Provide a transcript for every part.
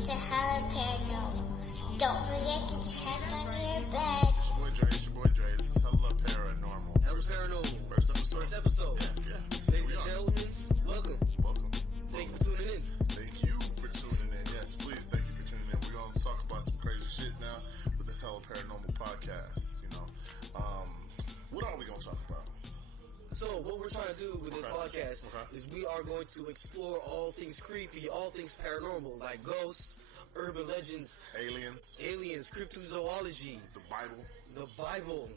to Apparel Paranormal. Don't forget to check on your bed. It's your boy Dre. This is Hella Paranormal. First episode. Yeah. Ladies and gentlemen, welcome. Thank you for tuning in. Thank you for tuning in. Yes, please, thank you for tuning in. We're going to talk about some crazy shit now with the Hella Paranormal podcast. What are we going to talk about? So, what we're trying to do with this podcast is we are going to explore all things creepy, all things paranormal, like ghosts, urban legends, Aliens, cryptozoology, the Bible,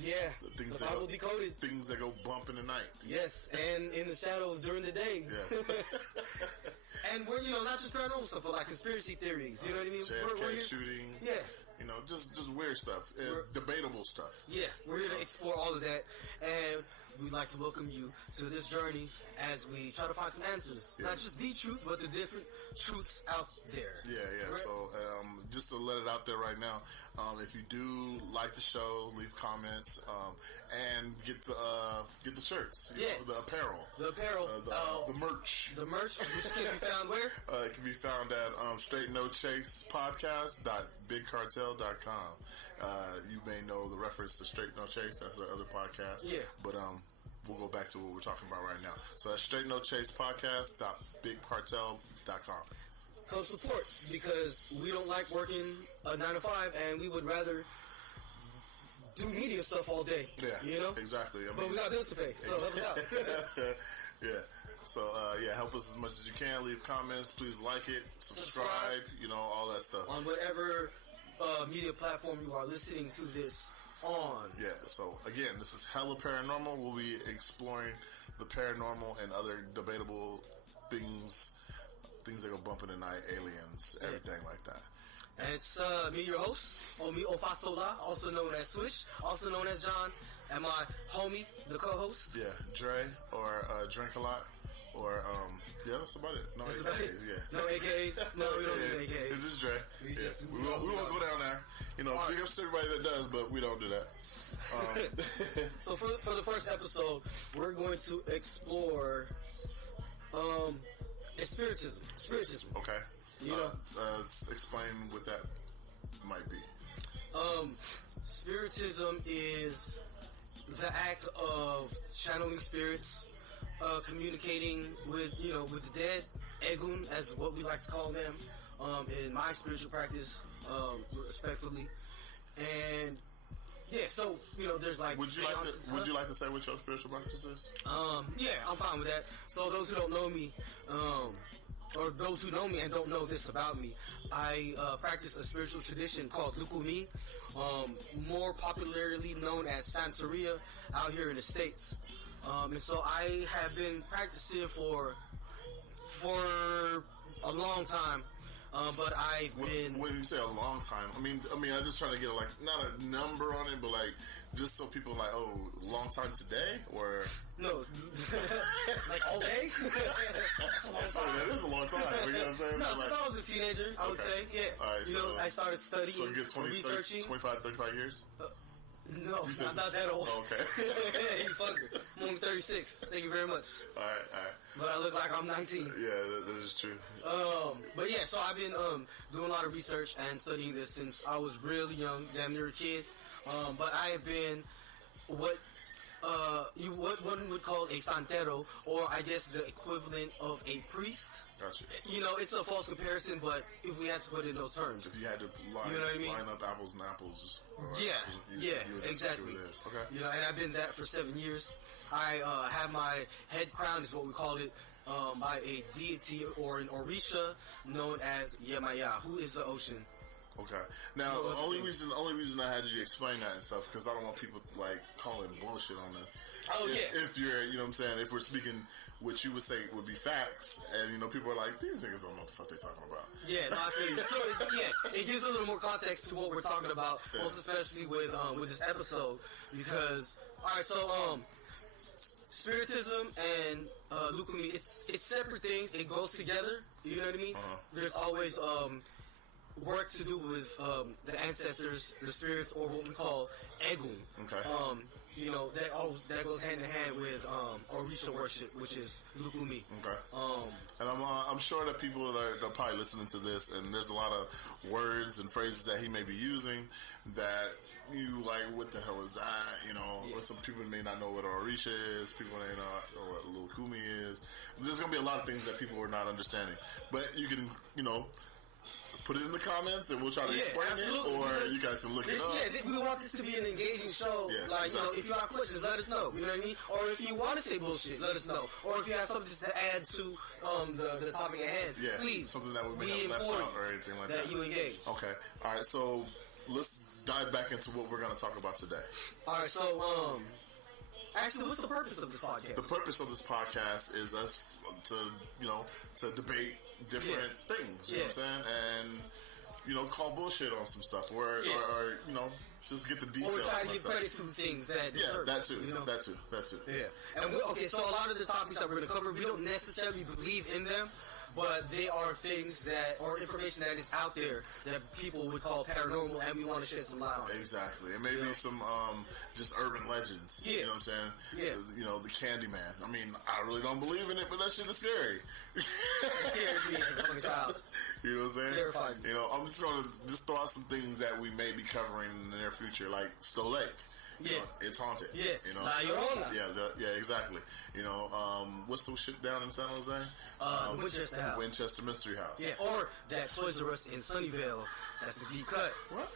Yeah, the Bible decoded. Things that go bump in the night. Yes, and in the shadows during the day. Yeah. And we're, not just paranormal stuff, but like conspiracy theories, you know what I mean? JFK shooting. Yeah. Just weird stuff. Debatable stuff. Yeah, we're here to explore all of that, and we'd like to welcome you to this journey as we try to find some answers. Yeah. Not just the truth, but the different truths out there. Yeah. Right? So, just to let it out there right now, if you do like the show, leave comments, and get the shirts. The apparel. The merch. The merch, which can be found where? It can be found at straightnochasepodcast.bigcartel.com. You may know the reference to Straight No Chase. That's our other podcast. Yeah. But we'll go back to what we're talking about right now. So that's straightnochasepodcast.bigcartel.com. Come support, because we don't like working a 9 to 5, and we would rather do media stuff all day. Yeah, exactly. But we got bills to pay, so help us out. Yeah. So, help us as much as you can. Leave comments. Please like it. Subscribe. All that stuff. On whatever media platform you are listening to this on. Yeah. So, again, this is Hella Paranormal. We'll be exploring the paranormal and other debatable things that go bump in the night, aliens, everything like that. And it's me, your host, OmiOfaSola, also known as Swish, also known as John, and my homie, the co-host. Yeah, Dre, or Drink a Lot, or, that's about it. No AKAs, No AKAs? No, we don't do AKAs. It's just Dre. We won't go down there. Big ups to everybody that does, but we don't do that. So for the first episode, we're going to explore, spiritism. Okay. Explain what that might be. Spiritism is the act of channeling spirits, communicating with the dead, egun, as what we like to call them, in my spiritual practice, respectfully. And so there's like. Would you like to say what your spiritual practice is? I'm fine with that. So those who don't know me, or those who know me and don't know this about me, I practice a spiritual tradition called Lukumi, more popularly known as Santeria out here in the States. And so I have been practicing for a long time. But I've been. When you say a long time, I mean, I just try to get not a number on it, but just so people long time today, or no, like all day. That's a long time. That is a long time. You know what I'm saying? No, since I was a teenager, I would say, yeah. All right, I started studying, so you get researching. 25, 35 years. No, I'm not that old. Oh, okay. You fucker. I'm only 36. Thank you very much. All right. But I look like I'm 19. Yeah, that is true. So I've been doing a lot of research and studying this since I was really young, damn near a kid. But I have been what one would call a santero, or I guess the equivalent of a priest. Gotcha. It's a false comparison, but if we had to put it in those terms. If you had to line up apples and apples. Exactly. Okay. And I've been that for 7 years. I have my head crowned, is what we call it, by a deity or an orisha known as Yemaya, who is the ocean. Okay. Now, the only reason I had you explain that and stuff, because I don't want people calling bullshit on this. Oh, if you're, what I'm saying, if we're speaking what you would say would be facts, and people are like, these niggas don't know what the fuck they talking about. Yeah, no, I feel you. So it gives a little more context to what we're talking about, most especially with this episode, because spiritism and Lukumi, it's separate things. It goes together. You know what I mean? There's always work to do with the ancestors, the spirits, or what we call egun. Okay. that goes hand in hand with Orisha worship, which is Lukumi. Okay. And I'm sure that people are probably listening to this, and there's a lot of words and phrases that he may be using that you like. What the hell is that? Or some people may not know what Orisha is. People may not know what Lukumi is. There's going to be a lot of things that people are not understanding, but you can put it in the comments and we'll try to explain absolutely. it, or you guys can look it up. Yeah, we want this to be an engaging show. Yeah, exactly. If you have questions, let us know. You know what I mean? Or if you want to say bullshit, let us know. Or if you have something to add to the topic at hand, please. Something that we may have left out or anything like that. That you engage. Okay. All right. So let's dive back into what we're going to talk about today. All right. So, actually, what's the purpose of this podcast? The purpose of this podcast is us to debate different things, you know what I'm saying? And, call bullshit on some stuff or just get the details. Or try to give credit to things that deserve. That too. Yeah. And so a lot of the topics that we're going to cover, we don't necessarily believe in them, but they are things or information that is out there that people would call paranormal, and we want to shed some light on. Exactly. And maybe some just urban legends. Yeah. You know what I'm saying? Yeah. The Candyman. I mean, I really don't believe in it, but that shit is scary. It scared me as a young child. You know what I'm saying? Terrified me. I'm just going to throw out some things that we may be covering in the near future, like Stowe Lake. It's haunted. Yeah. La Llorona. Yeah, exactly. What's the shit down in San Jose? Winchester House. Winchester Mystery House. Yeah, or that Toys R Us in Sunnyvale. That's the deep cut. What?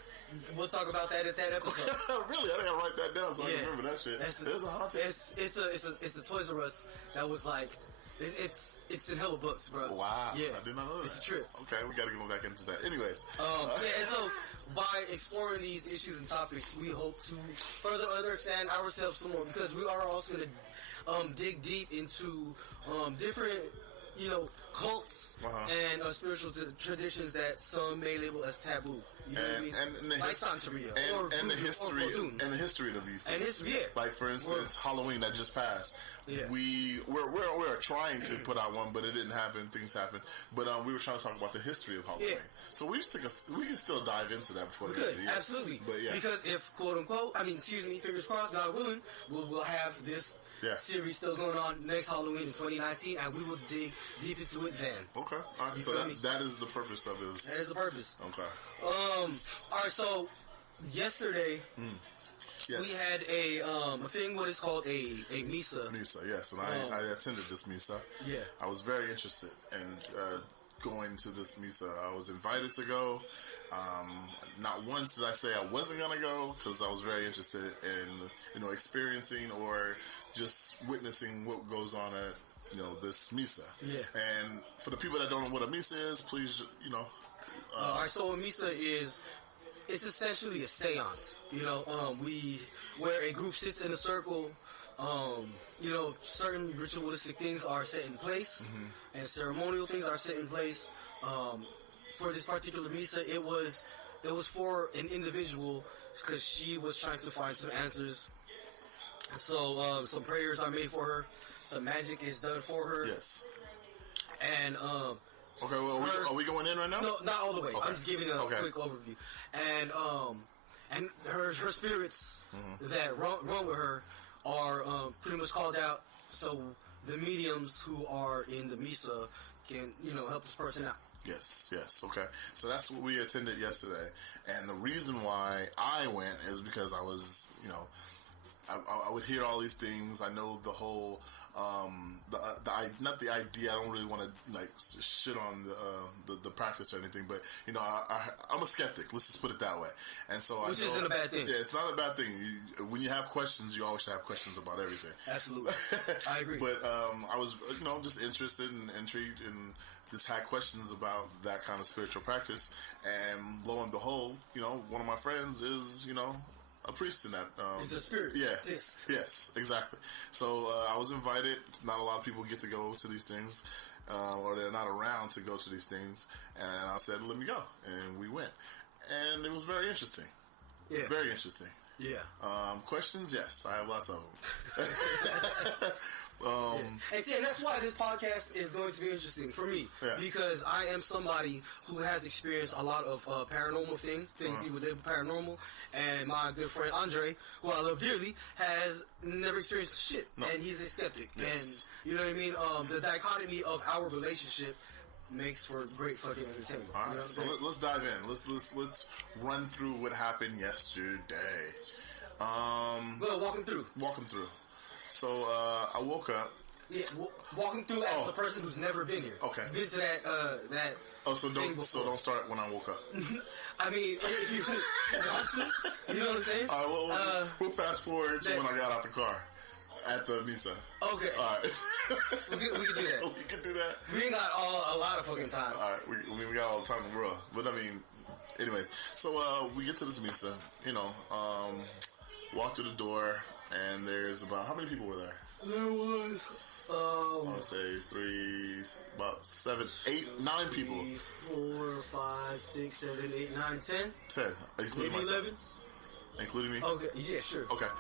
We'll talk about that at that episode. Really? I didn't write that down so I can remember that shit. There's a haunted. It's a Toys R Us that was like. It's in hella books, bro. Wow. Yeah. I did not know that. It's a trip. Okay, we gotta go back into that. Anyways. And so by exploring these issues and topics, we hope to further understand ourselves some more, because we are also going to dig deep into different, cults and spiritual traditions that some may label as taboo. You know what I mean? Like Santeria and the history of these things. Like, for instance, Halloween that just passed. Yeah. We're trying to put out one, but it didn't happen. Things happened. But we were trying to talk about the history of Halloween. Yeah. So we can still dive into that before the end of the year. Absolutely. But because if, quote unquote, fingers crossed, God willing, we'll have this series still going on next Halloween in 2019, and we will dig deep into it then. Okay. All right. So that is the purpose of this. That is the purpose. Okay. All right. So yesterday. Yes. We had a thing, what is called a Misa. Misa, yes. And I attended this Misa. Yeah. I was very interested in going to this Misa. I was invited to go. Not once did I say I wasn't going to go, because I was very interested in, experiencing or just witnessing what goes on at, this Misa. Yeah. And for the people that don't know what a Misa is, please, Alright, so a Misa is... It's essentially a seance, where a group sits in a circle, certain ritualistic things are set in place, and ceremonial things are set in place. For this particular Misa, it was for an individual, because she was trying to find some answers. So, some prayers are made for her, some magic is done for her. Yes. And, okay, well, are we going in right now? No, not all the way. Okay. I'm just giving a quick overview. And her spirits that run with her are pretty much called out, so the mediums who are in the Misa can, help this person out. Yes, okay. So that's what we attended yesterday. And the reason why I went is because I was, I would hear all these things. I know the whole... not the idea. I don't really want to shit on the practice or anything, but I'm a skeptic. Let's just put it that way. And so which isn't a bad thing. Yeah, it's not a bad thing. When you have questions, you always have questions about everything. Absolutely, I agree. But I was just interested and intrigued and just had questions about that kind of spiritual practice. And lo and behold, one of my friends is a priest in that. He's a spirit. Yeah. Yes, exactly. So I was invited. Not a lot of people get to go to these things, or they're not around to go to these things. And I said, let me go. And we went. And it was very interesting. Yeah. Very interesting. Yeah. Questions? Yes, I have lots of them. And that's why this podcast is going to be interesting for me, because I am somebody who has experienced a lot of paranormal things with paranormal, and my good friend Andre, who I love dearly, has never experienced shit, and he's a skeptic. Yes. And you know what I mean? The dichotomy of our relationship makes for great fucking entertainment. All right, you know so let's dive in. Let's run through what happened yesterday. Well, walk him through. So I woke up. Yeah, walk him through as a person who's never been here. Okay. This is that. Oh, so don't start when I woke up. I mean, if you want to, you know what I'm saying? All right, we'll fast forward to when I got out the car at the Misa. Okay. All right. we can do that. We can do that. We ain't got a lot of fucking time. All right. We got all the time in the world. But I mean, anyways. So we get to this Misa. Walk through the door, and there's about, how many people were there? There was, I want to say about 7, 8, 9 people. 4, 5, 6, 7, 8, 9, 10. 10, including maybe myself. 11. Including me? Okay, yeah, sure. Okay.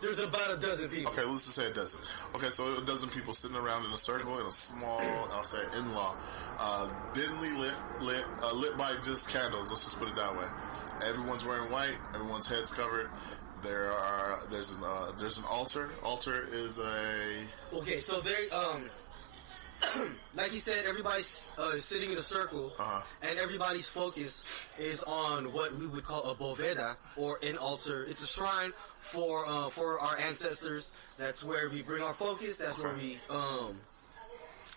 There's about a dozen people. Okay, let's just say a dozen. Okay, so a dozen people sitting around in a circle in a small, I'll say, in-law, dimly lit by just candles. Let's just put it that way. Everyone's wearing white. Everyone's heads covered. There's an altar. Altar is a... Okay, so like you said, everybody's sitting in a circle, and everybody's focus is on what we would call a boveda, or an altar. It's a shrine for our ancestors. That's where we bring our focus. That's where we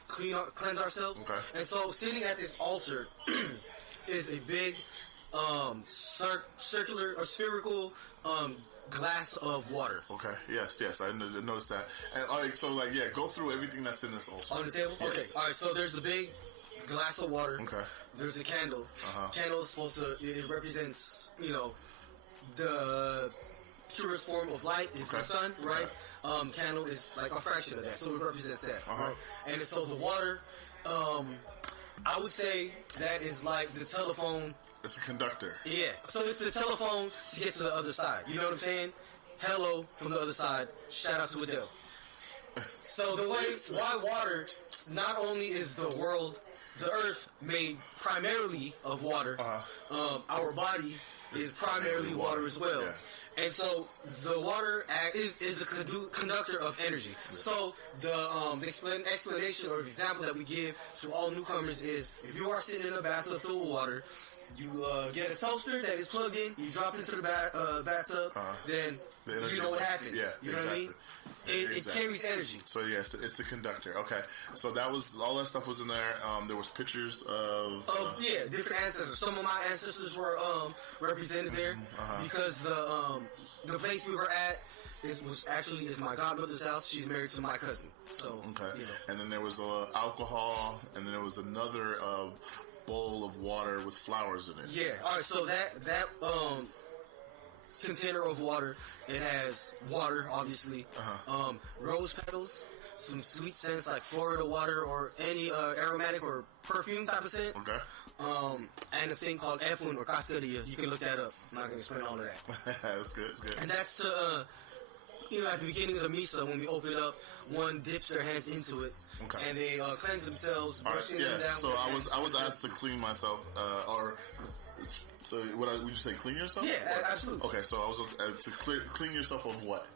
cleanse ourselves. Okay. And so, sitting at this altar is a big circular or spherical glass of water. Okay. Yes. I noticed that. And all right, so go through everything that's in this altar. On the table? Yes. Okay. All right, so there's the big glass of water. Okay. There's a candle. Candle is supposed to, it represents, the purest form of light is the sun, right? Candle is like a fraction of that, so it represents that, right? And so the water, I would say that is like the telephone. It's a conductor. Yeah. So it's the telephone to get to the other side. You know what I'm saying? Hello from the other side. Shout out to Adele. So why water, not only is the earth made primarily of water, our body is primarily water as well. Yeah. And so the water is a conductor of energy. Yeah. So the explanation or example that we give to all newcomers is, if you are sitting in a bathtub filled with water, you get a toaster that is plugged in, you drop it into the bathtub, then you know what happens. Yeah, you know what I mean? It carries energy. So yes, it's the conductor. Okay, so that was all that stuff was in there. There was pictures of different ancestors. Some of my ancestors were represented there because the place we were at is my godmother's house. She's married to my cousin. So and then there was alcohol, and then there was another bowl of water with flowers in it. Yeah. All right. So that container of water, it has water, obviously, rose petals, some sweet scents like Florida water or any aromatic or perfume type of scent. Okay. And a thing called efun or cascarilla. You can look that up. I'm not going to explain all of that. That's good. And that's to, at the beginning of the Misa, when we open it up, one dips their hands into it, and they cleanse themselves, brushing them down. So I was asked to clean myself, so would you say clean yourself? Yeah, absolutely. Okay, so I was to clean yourself of what?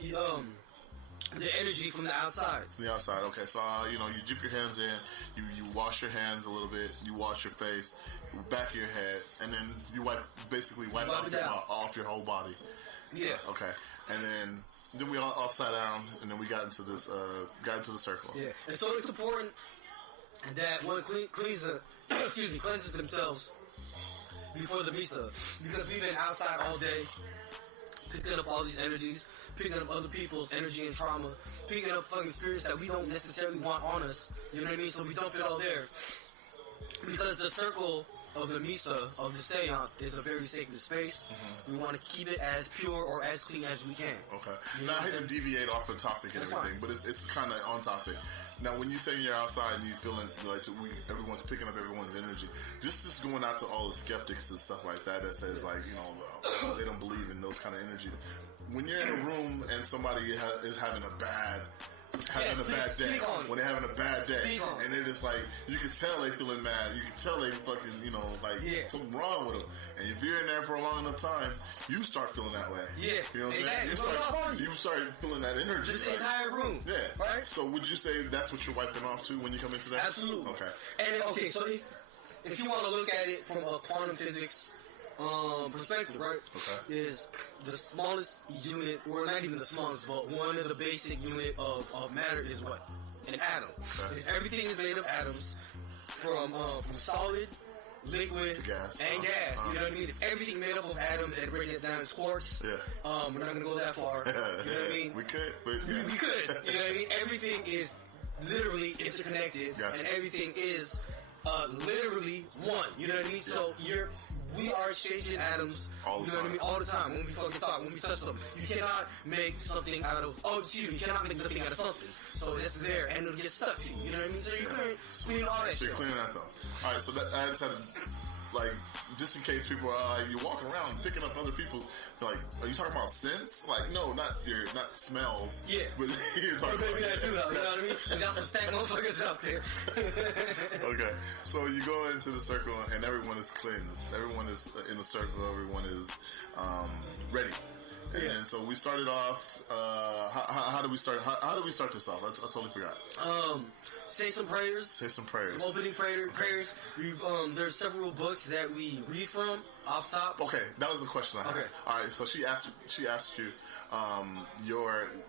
The energy from the outside. From the outside, okay. So, you dip your hands in, you wash your hands a little bit, you wash your face, back of your head, and then you wipe off your whole body. Yeah. Okay. And then we all sat down, and then we got into the circle. Yeah. And so it's important that one cleanses themselves before the Misa, because we've been outside all day, picking up all these energies, picking up other people's energy and trauma, picking up fucking spirits that we don't necessarily want on us. You know what I mean? So we dump it all there. Because the circle of the Misa, of the seance, is a very sacred space. We want to keep it as pure or as clean as we can. Okay. Now, I hate to deviate off the topic and everything, but it's kind of on topic. Now, when you say you're outside and you feeling like everyone's picking up everyone's energy, just going out to all the skeptics and stuff like that says like, they don't believe in those kind of energy. When you're in a room and somebody is having a bad day, when they're having a bad day, and they're just like, you can tell they feeling mad, you can tell they fucking, something wrong with them. And if you're in there for a long enough time, you start feeling that way. Yeah. You know what I'm saying? You start feeling that energy. Just the entire room. Yeah. Right? So would you say that's what you're wiping off too when you come into that? Absolutely. Okay. And so if you want to look at it from a quantum physics perspective, right? Okay. Is the smallest unit, or not even the smallest, but one of the basic unit of matter is what? An atom. Okay. Everything is made of atoms from solid, liquid, to gas. And gas. You know what I mean? If everything made up of atoms and break it down as quarks, we're not going to go that far. You know what I mean? We could, but we could. You know what I mean? Everything is literally interconnected, and everything is literally one. You know what I mean? Yeah. So we are exchanging atoms, all the time. What I mean? All the time. When we fucking talk, when we touch something. You cannot make something out of, you cannot make nothing out of something. So it's there, and it'll get stuck to you. You know what I mean? So you're cleaning all that shit. So you're cleaning that stuff. Alright, so I just had like, just in case people are like, you're walking around picking up other people's, like, are you talking about scents? Like, no, not smells. Yeah. But you're talking about that too, though, you know what I mean? There's got some stack motherfuckers out there. Okay, so you go into the circle and everyone is cleansed. Everyone is in the circle. Everyone is ready. And then, so we started off. How did we start? How did we start this off? I totally forgot. Say some prayers. Say some prayers. Some opening prayers. There's several books that we read from off top. Okay, that was the question I had. Okay. All right. So she asked you,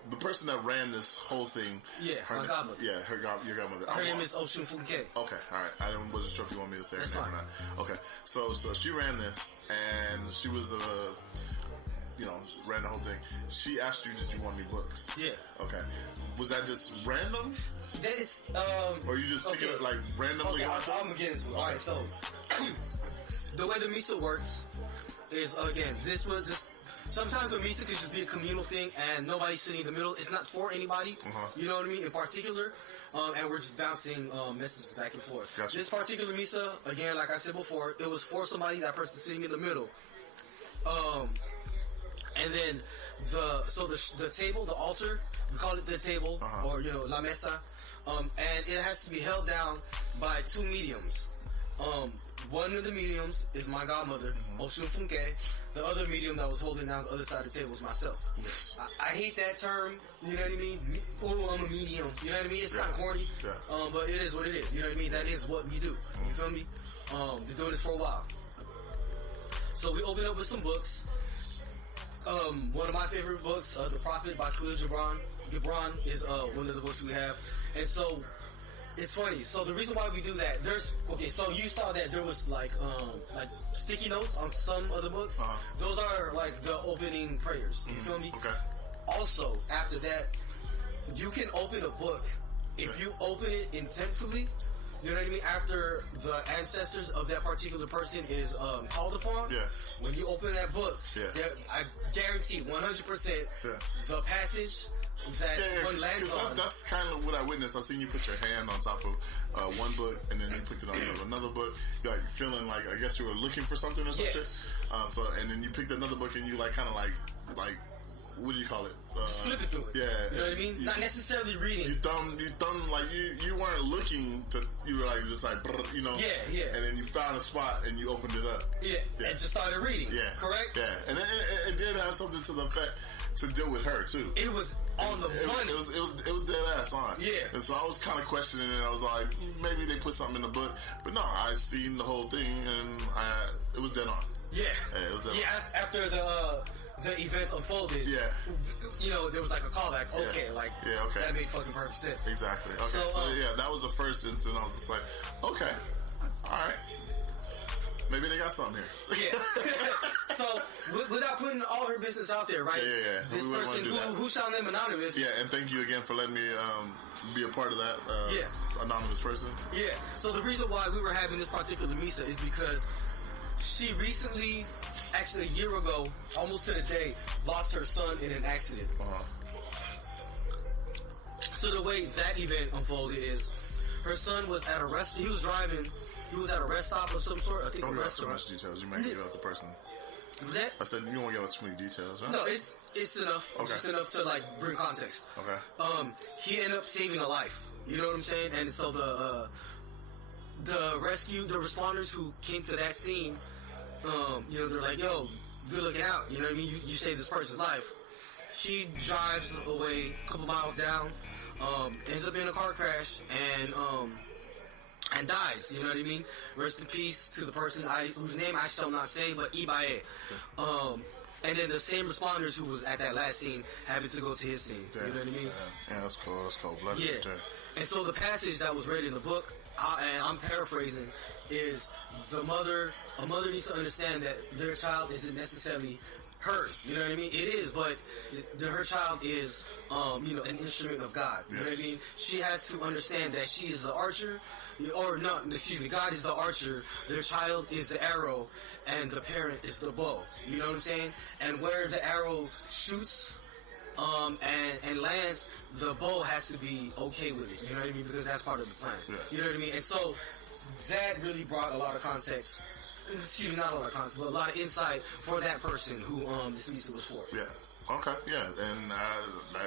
the person that ran this whole thing. Yeah, my godmother. Yeah, your godmother. Her name is Oshun Funke. Okay, all right. I wasn't sure if you want me to say her name or not. Okay, so she ran this, and she was the. Ran the whole thing. She asked you, did you want me books? Yeah. Okay. Was that just random? That is, or you just pick it up like randomly? Okay, I'm gonna get into it. Alright, so, the way the Misa works is, again, sometimes the Misa could just be a communal thing and nobody's sitting in the middle. It's not for anybody, you know what I mean, in particular. And we're just bouncing messages back and forth. Gotcha. This particular Misa, again, like I said before, it was for somebody, that person sitting in the middle. And then the table, the altar, we call it the table, or la mesa, and it has to be held down by two mediums. One of the mediums is my godmother, Oshun Funke. The other medium that was holding down the other side of the table is myself. Yes. I hate that term, you know what I mean? Oh, I'm a medium, you know what I mean? It's kind of corny, but it is what it is, you know what I mean? That is what we do, you feel me? Been doing this for a while. So we open up with some books. One of my favorite books, The Prophet by Khalil Gibran. Gibran is one of the books we have. And so, it's funny. So the reason why we do that, so you saw that there was like sticky notes on some of the books. Those are like the opening prayers. You feel me? Okay. Also, after that, you can open a book. If you open it intentfully, you know what I mean? After the ancestors of that particular person is called upon, when you open that book, I guarantee 100% the passage that one lands on. That's kind of what I witnessed. I seen you put your hand on top of one book, and then you put it on another book. You're like feeling like, I guess you were looking for something or something. Yes. And then you picked another book, and you like kind of like what do you call it? Flip it through it. Yeah. You know what I mean? Not necessarily reading. You thumb like you weren't looking to, you were like just like, Yeah. And then you found a spot and you opened it up. Yeah. And just started reading. Yeah. Correct? Yeah. And it did have something to the effect to deal with her too. It was on the money. It was dead ass on. Yeah. And so I was kind of questioning it. I was like, maybe they put something in the book, but no, I seen the whole thing and it was dead on. Yeah. It was dead on. After the events unfolded, there was like a callback. Okay, that made fucking perfect sense. Exactly. Okay, so that was the first instance. I was just like, okay, all right, maybe they got something here. Yeah. So without putting all her business out there, right? Yeah. This person who shall name anonymous. Yeah, and thank you again for letting me be a part of that. Anonymous person. Yeah. So the reason why we were having this particular Misa is because She recently, actually a year ago, almost to the day, lost her son in an accident. So the way that event unfolded is, her son was at a rest. He was driving. He was at a rest stop of some sort. I think don't a give out restaurant. too much details. You might give out the person. Was that? I said you don't give out too many details, right? No, it's enough. Okay. Just enough to like bring context. Okay. He ended up saving a life. You know what I'm saying? And so the responders who came to that scene, you know, they're like, "Yo, good looking out." You know what I mean? You saved this person's life. He drives away a couple miles down, ends up in a car crash, and dies. You know what I mean? Rest in peace to the person whose name I shall not say, but Ibae. And then the same responders who was at that last scene happened to go to his scene. You know what I mean? Yeah, that's cool. That's cool. Bloody. Yeah. And so the passage that was read in the book, and I'm paraphrasing, is a mother needs to understand that their child isn't necessarily hers. You know what I mean? It is, but her child is, you know, an instrument of God. You know what I mean? She has to understand that she is the archer, or not, excuse me, God is the archer, their child is the arrow, and the parent is the bow. You know what I'm saying? And where the arrow shoots, and lands, the bow has to be okay with it. You know what I mean? Because that's part of the plan. Yeah. You know what I mean? And so that really brought a lot of context. Excuse me, not a lot of context, but a lot of insight for that person who this Misa was for. Yeah. Okay. Yeah. And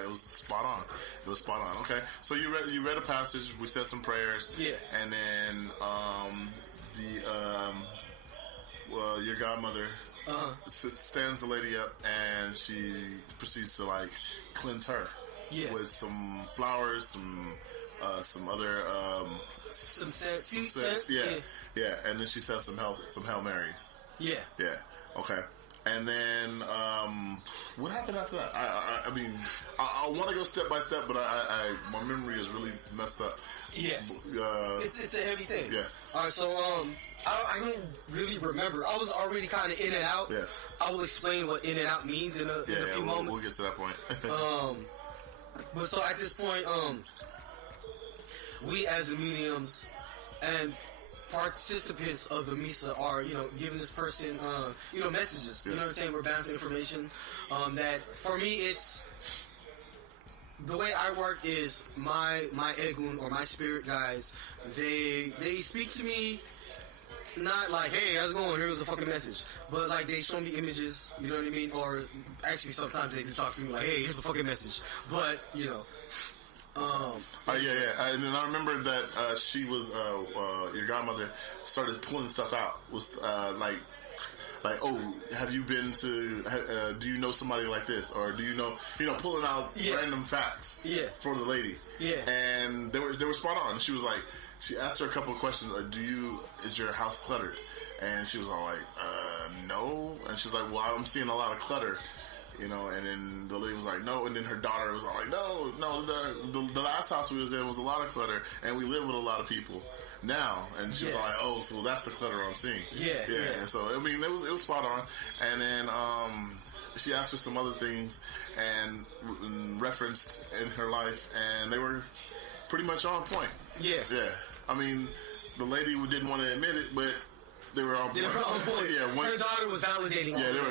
it was spot on. It was spot on. Okay. So you read a passage. We said some prayers. Yeah. And then your godmother stands the lady up, and she proceeds to like cleanse her with some flowers, some other some scents. Yeah. And then she says some Hail Marys. Yeah. Yeah. Okay. And then, what happened after that? I mean, I want to go step by step, but my memory is really messed up. Yeah. It's a heavy thing. Yeah. Alright, so, I don't really remember. I was already kind of in and out. Yeah. I will explain what in and out means in a few moments. We'll get to that point. But so at this point, we as the mediums and participants of the Misa are, you know, giving this person, you know, messages. Yes. You know what I'm saying? We're bouncing information. That for me, it's the way I work is my Egun or my spirit guys. They speak to me. Not like, hey, how's it going? Here was a fucking message. But like, they show me images, you know what I mean? Or actually, sometimes they do talk to me like, hey, here's a fucking message. But, you know. And then I remember that she was, your godmother started pulling stuff out. Was like, oh, have you been to, do you know somebody like this? Or do you know, pulling out random facts for the lady. Yeah. And they were spot on. She was like, she asked her a couple of questions. Is your house cluttered? And she was all like, no. And she's like, well, I'm seeing a lot of clutter, you know. And then the lady was like, no. And then her daughter was all like, no. The last house we was in was a lot of clutter, and we live with a lot of people now. And she was all like, oh, so that's the clutter I'm seeing. Yeah. And so I mean, it was spot on. And then she asked her some other things and referenced in her life, and they were pretty much on point. Yeah. I mean, the lady didn't want to admit it, but they were on point. Her daughter was validating. Yeah,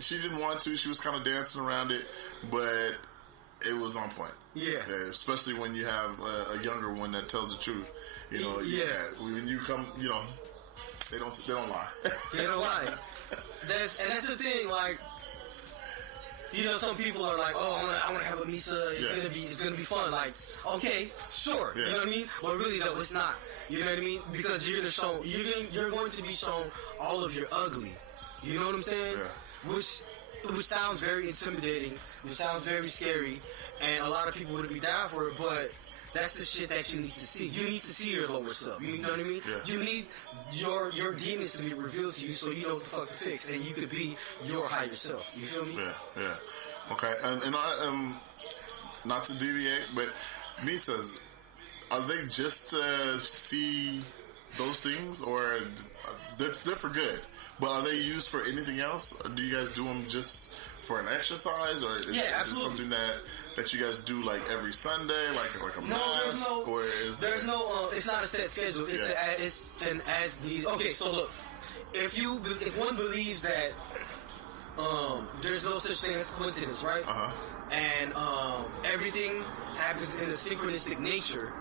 she didn't want to. She was kind of dancing around it, but it was on point. Yeah, especially when you have a younger one that tells the truth. You know. Yeah. When you come, you know, they don't lie. They don't lie. That's the thing. Like, you know, some people are like, oh, I want to have a Misa. It's gonna be fun. Like, okay, sure. You know what I mean? But really, though, it's not. You know what I mean? Because you're going to be shown all of your ugly. You know what I'm saying? Yeah. Which sounds very intimidating. Which sounds very scary, and a lot of people wouldn't be down for it. But that's the shit that you need to see. You need to see your lower self. You know what I mean? Yeah. You need your demons to be revealed to you, so you know what the fuck to fix, and you could be your higher self. You feel me? Yeah. Okay. And I not to deviate, but Misas, are they just to see those things, or they're for good? But are they used for anything else? Or do you guys do them just for an exercise, or is it something that you guys do like every Sunday, like a mass? Or is it's not a set schedule. It's an as needed. Okay, so look, if one believes that there's no such thing as coincidence, right? And everything happens in a synchronistic nature,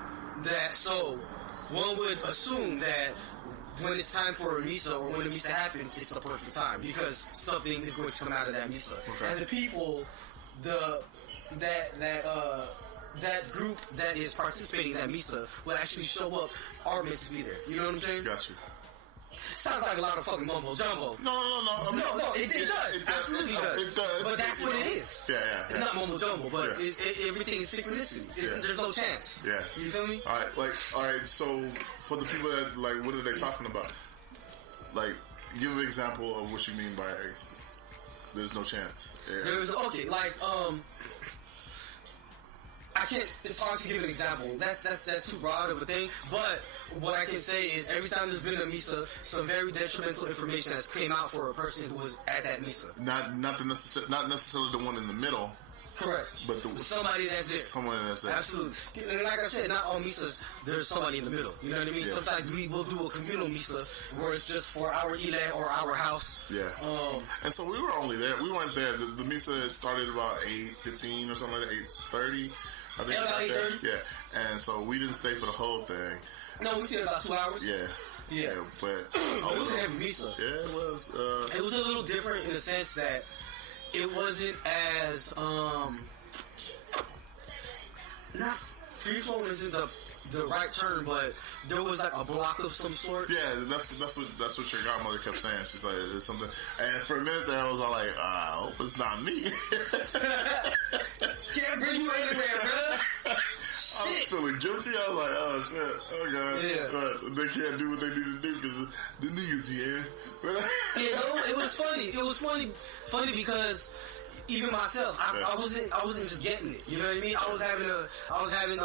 that so one would assume that when it's time for a Misa or when a Misa happens, it's the perfect time because something is going to come out of that Misa. Okay. And the people, that group that is participating in that Misa will actually show up, are meant to be there. You know what I'm saying? Got you. Sounds like a lot of fucking mumbo jumbo. No. I mean, no, it does. Absolutely does. It does. But that's what it is. Yeah. It's not mumbo jumbo, but everything is synchronicity. There's no chance. Yeah. You feel me? All right. So for the people that like, what are they talking about? Like, give an example of what you mean by there's no chance. Yeah. I can't. It's hard to give an example. That's too broad of a thing. But what I can say is, every time there's been a Misa, some very detrimental information has came out for a person who was at that Misa. Not necessarily the one in the middle. Correct. But somebody that's there. Someone that's there. Absolutely. And like I said, not all Misas, there's somebody in the middle. You know what I mean? Yeah. Sometimes we will do a communal Misa where it's just for our Ile or our house. Yeah. And so we were only there. We weren't there. The Misa started about 8:15 or something like that, 8:30. I think about 8:30. Yeah. And so we didn't stay for the whole thing. No, we stayed about 2 hours. Yeah, but it was a heavy Misa. Yeah, it was. It was a little different in the sense that it wasn't as not free flowing isn't the right term, but there was like a block of some sort. Yeah, that's what your godmother kept saying. She's like, there's something. And for a minute there, I was all like, I hope it's not me. Can't bring you anywhere, bro. I was feeling guilty. I was like, oh shit, oh god. Yeah. But they can't do what they need to do because the niggas here. It was funny. It was funny because even myself, I wasn't just getting it. You know what I mean? I was having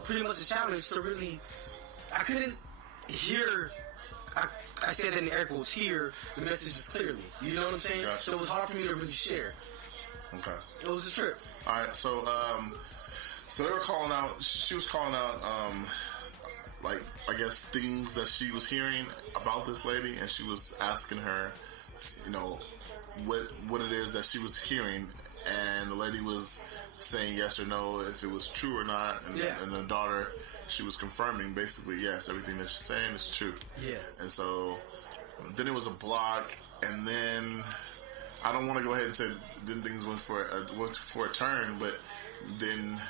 pretty much a challenge to really. I couldn't hear. I said that in air quotes, hear the messages clearly. You know what I'm saying? Gotcha. So it was hard for me to really share. Okay. It was a trip. All right. So they were calling out. She was calling out. Like, I guess things that she was hearing about this lady, and she was asking her, what it is that she was hearing, and the lady was saying yes or no if it was true or not, and the daughter, she was confirming basically yes, everything that she's saying is true. Yeah. And so then it was a block, and then I don't want to go ahead and say then things went for a turn, but then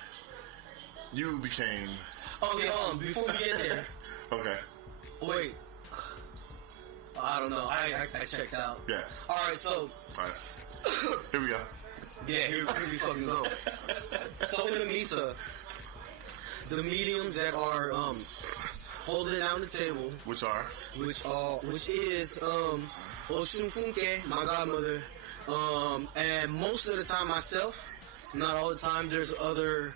you became. Okay, before we get there. Okay. Wait. I don't know. I checked out. Yeah. Alright, so. Alright. Here we go. Yeah, here we fucking go. So in the Misa, the mediums that are holding it down the table. Which is Oshun Funke, my godmother. And most of the time myself, not all the time, there's other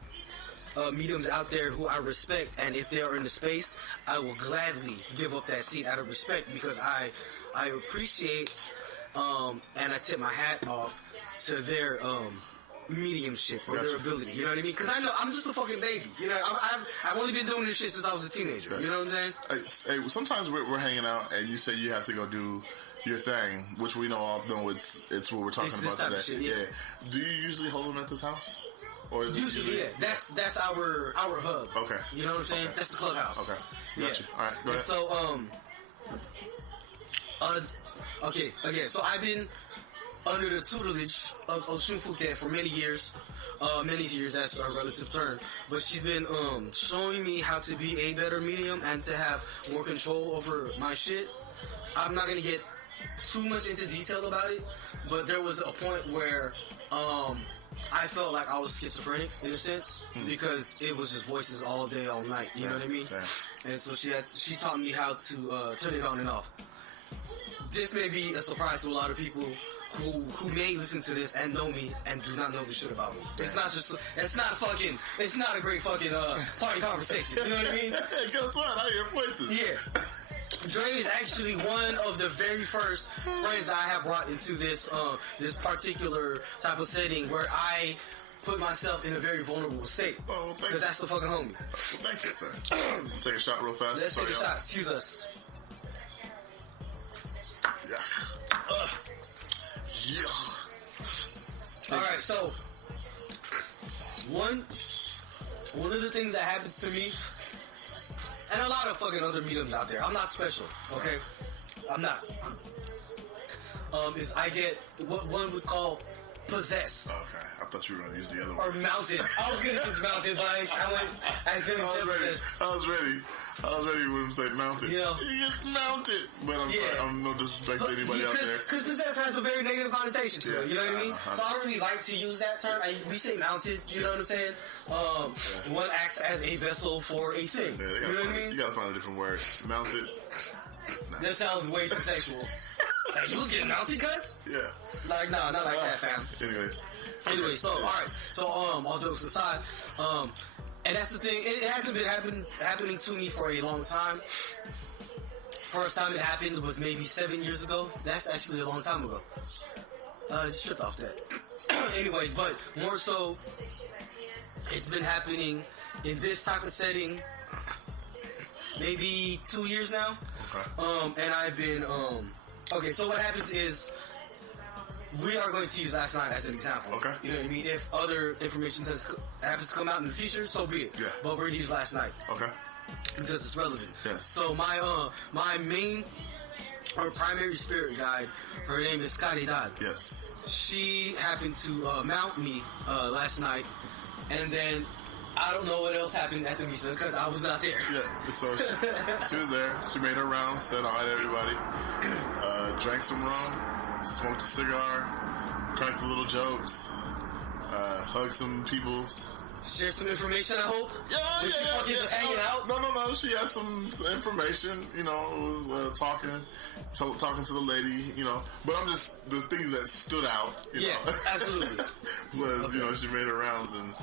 mediums out there who I respect, and if they are in the space, I will gladly give up that seat out of respect because I appreciate and I tip my hat off to their mediumship or their ability. You know what I mean? Because I know I'm just a fucking baby. You know, I've only been doing this shit since I was a teenager. You know what I'm saying? Hey, sometimes we're hanging out and you say you have to go do your thing, which we know it's what we're talking about today. Shit, yeah. Do you usually hold them at this house? Or is usually, yeah. That's our hub. Okay. You know what I'm saying? Okay. That's the clubhouse. Okay. Gotcha. All right, go ahead. So, so I've been under the tutelage of Oshun Fuke for many years. That's a relative term. But she's been showing me how to be a better medium and to have more control over my shit. I'm not going to get too much into detail about it, but there was a point where I felt like I was schizophrenic in a sense because it was just voices all day, all night. You know what I mean? And so she taught me how to turn it on and off. This may be a surprise to a lot of people who may listen to this and know me and do not know the shit about me. It's not a great fucking party conversation. You know what I mean? Hey, guess what? I hear voices. Yeah. Dre is actually one of the very first friends I have brought into this this particular type of setting where I put myself in a very vulnerable state. Oh, well, because that's the fucking homie. Well, thank you, sir. Take a shot real fast. Let's take a shot. Excuse us. Yeah. All right, so one of the things that happens to me, and a lot of fucking other mediums out there, I'm not special, okay? I'm not. Is I get what one would call possessed. Okay, I thought you were going to use the other one. Or mounted. I was going to use mounted, but I was ready when you say mounted. You know, he gets mounted. But I'm sorry, I'm no disrespect to anybody out there. Because possessed has a very negative connotation to it, you know what I mean? So I don't really like to use that term. We say mounted, you know what I'm saying? One acts as a vessel for a thing. Yeah, you know what I mean? You gotta find a different word. Mounted. Nah. That sounds way too sexual. Like, you was getting mounted, cuz? Yeah. Like, nah, not like that, fam. Anyway, so, alright. So, all jokes aside, and that's the thing, it hasn't been happening to me for a long time. First time it happened was maybe 7 years ago. That's actually a long time ago. Just tripped off that. Anyways, but more so, it's been happening in this type of setting maybe 2 years now. Okay. And I've been, okay, so what happens is, we are going to use last night as an example. Okay. You know what I mean? If other information happens to come out in the future, so be it. Yeah. But we're going to use last night. Okay. Because it's relevant. Yes. So my main or primary spirit guide, her name is Caridad. Yes. She happened to mount me last night, and then I don't know what else happened at the visa because I was not there. Yeah, so she was there. She made her rounds, said hi to everybody, drank some rum, smoked a cigar, cracked a little jokes, hugged some people. Share some information, I hope? Yeah. Just hanging out? No. She had some information, you know, was talking to the lady, you know. But I'm just, the things that stood out, you know. Absolutely. was, okay. You know, she made her rounds and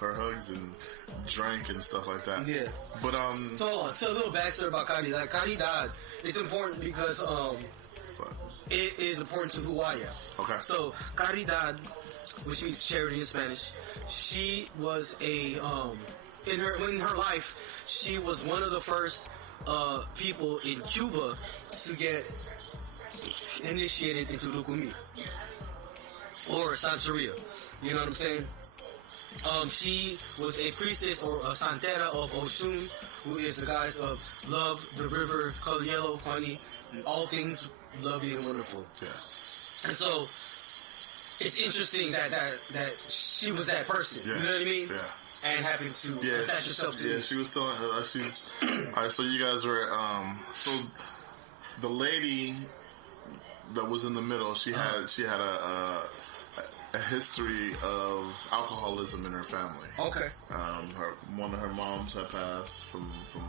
her hugs and drank and stuff like that. Yeah. But, So a little backstory about Caridad. Caridad, it's important because, it is important to who I am. Okay. So, Caridad, which means charity in Spanish, she was in her life, she was one of the first people in Cuba to get initiated into Lukumi or Santeria. You know what I'm saying? She was a priestess or a santera of Oshun, who is the goddess of love, the river, color yellow, honey, and all things lovely and wonderful. Yeah. And so it's interesting that she was that person. Yeah. You know what I mean? Yeah. And happened to attach herself to. Yeah, she was telling her. She's all right. So you guys were. So the lady that was in the middle, she had a history of alcoholism in her family. Okay. One of her moms had passed from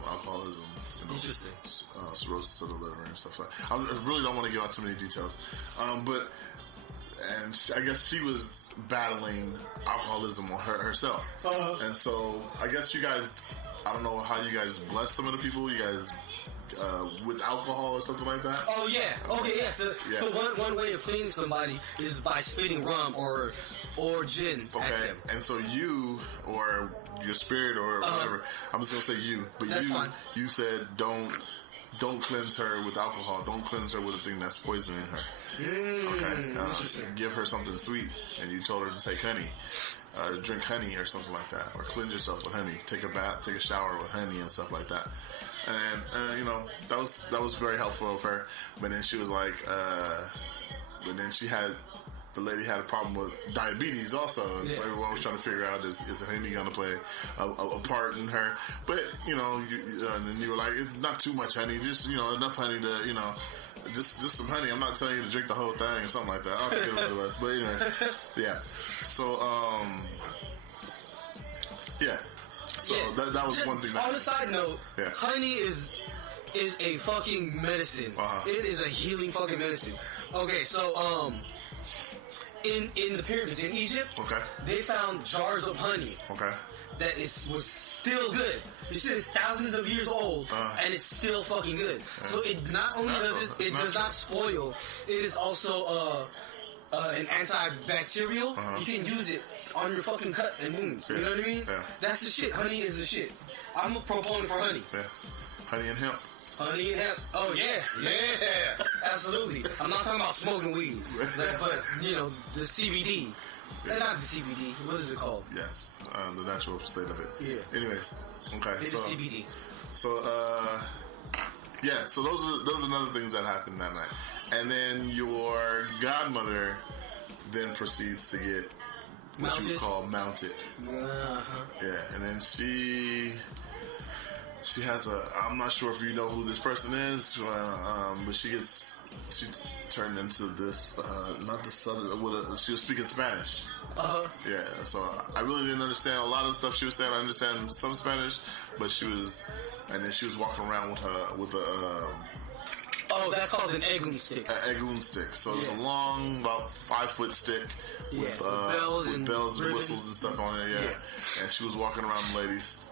alcoholism. You know, interesting. Cirrhosis of the liver and stuff like that. I really don't want to give out too many details. But I guess she was battling alcoholism on herself. And so I guess you guys, I don't know how you guys bless some of the people. You guys with alcohol or something like that? Oh yeah. Okay, yeah. So one way of cleaning somebody is by spitting rum or gin at them. And so you or your spirit or whatever, I'm just gonna say you, but you said don't cleanse her with alcohol. Don't cleanse her with a thing that's poisoning her. Okay. Give her something sweet, and you told her to take honey. Drink honey or something like that, or cleanse yourself with honey. Take a bath, take a shower with honey and stuff like that. And you know, that was very helpful of her. But then she was like, but then the lady had a problem with diabetes also, and so everyone was trying to figure out is honey going to play a part in her? But you know, and you were like, it's not too much honey, just enough honey to just some honey. I'm not telling you to drink the whole thing or something like that. I don't forget what it was, but anyways, yeah. So yeah. So that was one thing. On a side note, honey is a fucking medicine. It is a healing fucking medicine. Okay, so in the pyramids in Egypt, they found jars of honey. That was still good. This shit is thousands of years old, and it's still fucking good. So it not only does not spoil, it is also an antibacterial. You can use it on your fucking cuts and wounds. You know what I mean? That's the shit. Honey is the shit. I'm a proponent for honey. Honey and hemp. Honey and hemp. Oh, yeah. Absolutely. I'm not talking about smoking weed. But, the CBD. Not the CBD. What is it called? Yes. The natural state of it. Yeah. Anyways. Okay. It's CBD. So, so those are another things that happened that night. And then your godmother then proceeds to get what you would call mounted. Yeah, and then she has I'm not sure if you know who this person is, but she turned into this, not the southern, she was speaking Spanish. Yeah, so I really didn't understand a lot of the stuff she was saying. I understand some Spanish, but and then she was walking around with a that's called an egun stick. An egun stick. So it was a long, about 5-foot stick with bells and whistles and stuff on it. Yeah. And she was walking around the ladies,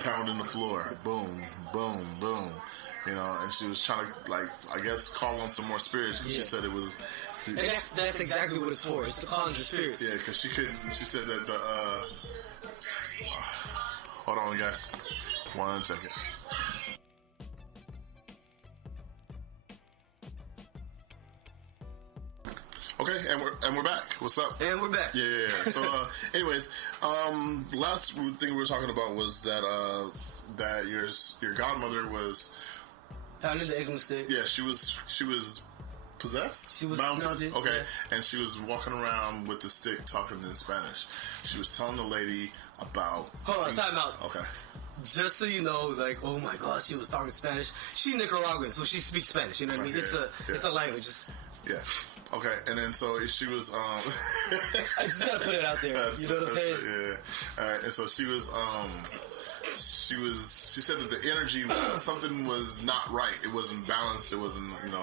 pounding the floor, boom, boom, boom. And she was trying to, I guess, call on some more spirits because she said it was. And that's exactly what it's for. It's to conjure spirits. Yeah, because she said that hold on, guys. 1 second. Okay, and we're back. What's up? And we're back. Yeah. So, anyways, last thing we were talking about was that your godmother was found in the egun stick. Yeah, she was possessed. She was mounted. Okay, yeah. And she was walking around with the stick, talking in Spanish. She was telling the lady about. Hold on, time out. Okay. Just so you know, oh my God, she was talking Spanish. She's Nicaraguan, so she speaks Spanish. You know what I mean? It's a language. Yeah. Okay, and then so she was. I just gotta put it out there. You know what I'm saying? Yeah. All right, and so she was. She said that the energy, something was not right. It wasn't balanced. It wasn't, and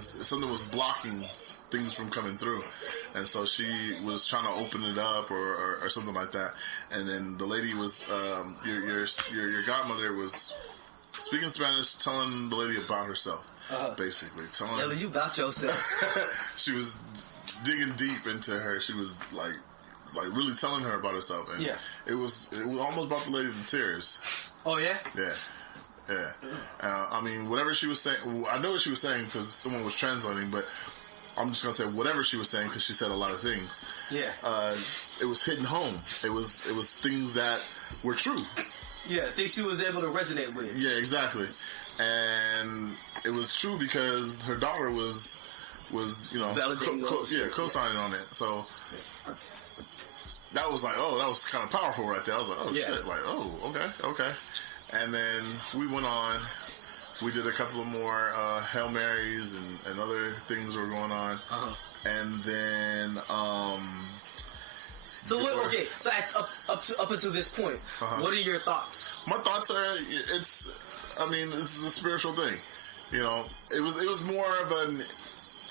something was blocking things from coming through. And so she was trying to open it up or something like that. And then the lady was, your godmother was speaking Spanish, telling the lady about herself, basically. Telling you about yourself. She was digging deep into her. She was like really telling her about herself. And it was almost brought the lady to tears. Oh, yeah? Yeah. I mean, whatever she was saying, I know what she was saying because someone was translating, but I'm just going to say whatever she was saying because she said a lot of things. Yeah. It was hitting home. It was things that were true. Yeah, things she was able to resonate with. Yeah, exactly. And it was true because her daughter was co-signing on it. So that was that was kind of powerful right there. I was like, oh shit, okay. And then we went on. We did a couple of more Hail Marys and other things were going on. And then so up until this point, what are your thoughts? My thoughts are this is a spiritual thing. It was more of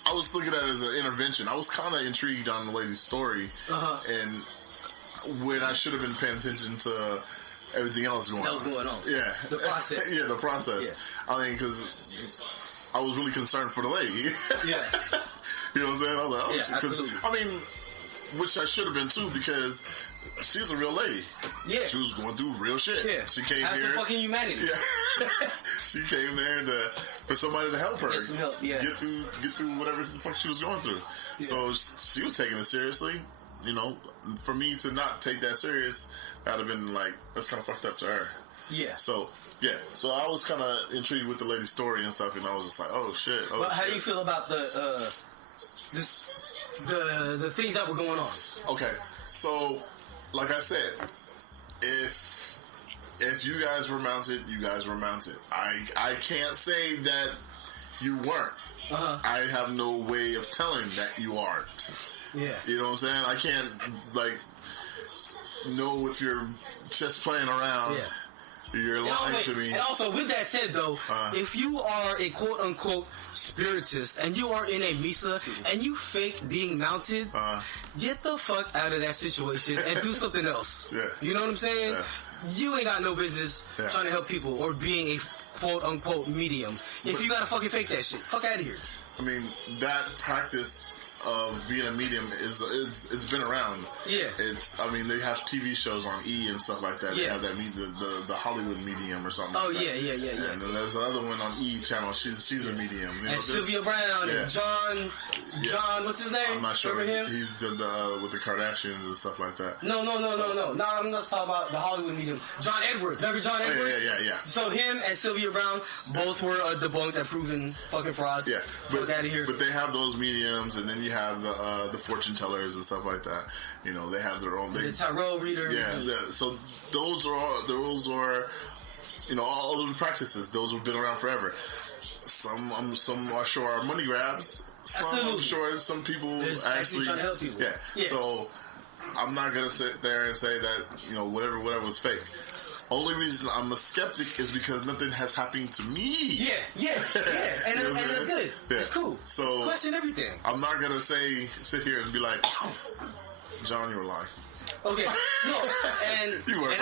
I was looking at it as an intervention. I was kind of intrigued on the lady's story, and when I should have been paying attention to everything else going on. Yeah. The process. Yeah, the process. Yeah. I mean, because I was really concerned for the lady. Yeah. You know what I'm saying? I was like, absolutely. I mean, which I should have been too, because she's a real lady. Yeah. She was going through real shit. Yeah. She came Have here. some fucking humanity. Yeah. She came there for somebody to help her. Get some help, yeah. Get through whatever the fuck she was going through. Yeah. So she was taking it seriously. For me to not take that serious, that would have been that's kind of fucked up to her. Yeah. So I was kind of intrigued with the lady's story and stuff, and I was just like, oh shit. Well, how do you feel about the things that were going on? Okay, so like I said, if you guys were mounted, you guys were mounted. I can't say that you weren't. I have no way of telling that you aren't. Yeah. You know what I'm saying? I can't know if you're just playing around. Yeah. You're lying to me. And also, with that said, though, if you are a quote-unquote spiritist and you are in a misa and you fake being mounted, get the fuck out of that situation and do something else. Yeah. You know what I'm saying? Yeah. You ain't got no business trying to help people or being a quote-unquote medium. If you gotta fucking fake that shit, fuck out of here. I mean, that practice of being a medium it's been around. Yeah. They have TV shows on E and stuff like that. They have that the Hollywood medium or something. Oh, like that. yeah. And then there's another one on E channel. She's a medium. And Sylvia Brown and John, what's his name? I'm not sure. Remember him? He's done with the Kardashians and stuff like that. No. No, I'm not talking about the Hollywood medium. John Edwards. Remember John Edwards? Yeah. So him and Sylvia Brown both were debunked and proven fucking frauds. Yeah. Fuck out of here. But they have those mediums, and then you have the fortune tellers and stuff like that. You know, they have their own. The tarot readers. Yeah. So those are all of the practices. Those have been around forever. Some are sure are money grabs. Some Absolutely. I'm sure some people actually trying to help people. Yeah. So I'm not gonna sit there and say that whatever was fake. Only reason I'm a skeptic is because nothing has happened to me. Yeah. And that's good. Yeah. It's cool. So question everything. I'm not gonna sit here and be like, John, you were lying. Okay. No. And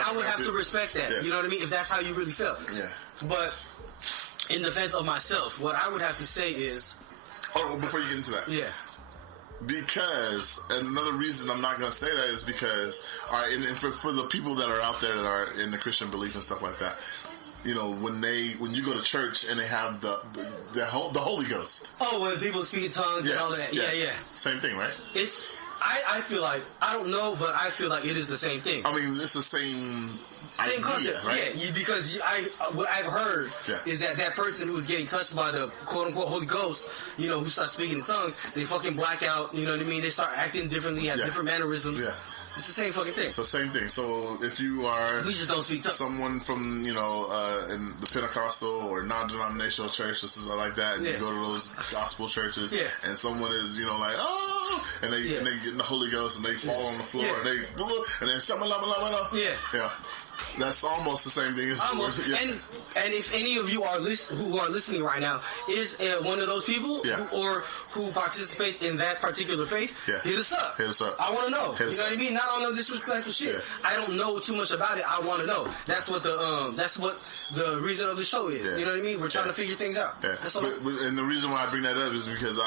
I would have to respect that. Yeah. You know what I mean? If that's how you really felt. Yeah. But in defense of myself, what I would have to say is. Oh, before you get into that. Yeah. Because, and another reason I'm not going to say that is because, all right, and for the people that are out there that are in the Christian belief and stuff like that, when you go to church and they have the Holy Ghost. Oh, when people speak in tongues and all that. Yes. Yeah. Same thing, right? I feel like, I don't know, but I feel like it is the same thing. I mean, it's the same idea, concept, right? Yeah, because what I've heard is that person who is getting touched by the quote-unquote Holy Ghost, who starts speaking in tongues, they fucking black out, you know what I mean? They start acting differently, have different mannerisms. Yeah. It's the same fucking thing. So same thing. So if you are we just don't speak tongues. Someone from, in the Pentecostal or non-denominational church, this is like that, and you go to those gospel churches, and someone is, like, oh, and they get in the Holy Ghost, and they fall on the floor, and then shama-lama-lama-lama. Yeah. That's almost the same thing as and if any of you who are listening right now is one of those people who participates in that particular faith, hit us up. I want to know. You know what I mean? Not on no disrespectful shit. I don't know too much about it. I want to know. That's what the reason of the show is. You know what I mean? We're trying to figure things out. That's all. And the reason why I bring that up is because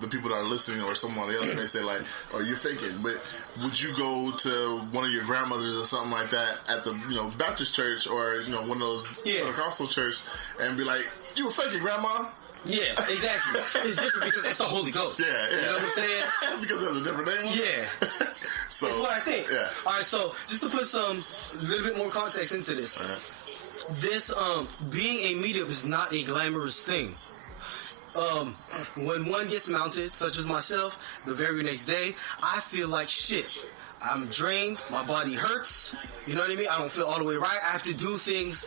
the people that are listening or someone else may say like, "Oh, you're faking." But would you go to one of your grandmothers or something like that at the Baptist church or one of those Pentecostal church and be like, "You were faking, Grandma"? Yeah, exactly. It's different because it's the Holy Ghost. Yeah. You know what I'm saying? Because there's a different name. Yeah. So that's what I think. Yeah. All right. So just to put a little bit more context into this, this being a medium is not a glamorous thing. When one gets mounted, such as myself, the very next day, I feel like shit. I'm drained. My body hurts. You know what I mean? I don't feel all the way right. I have to do things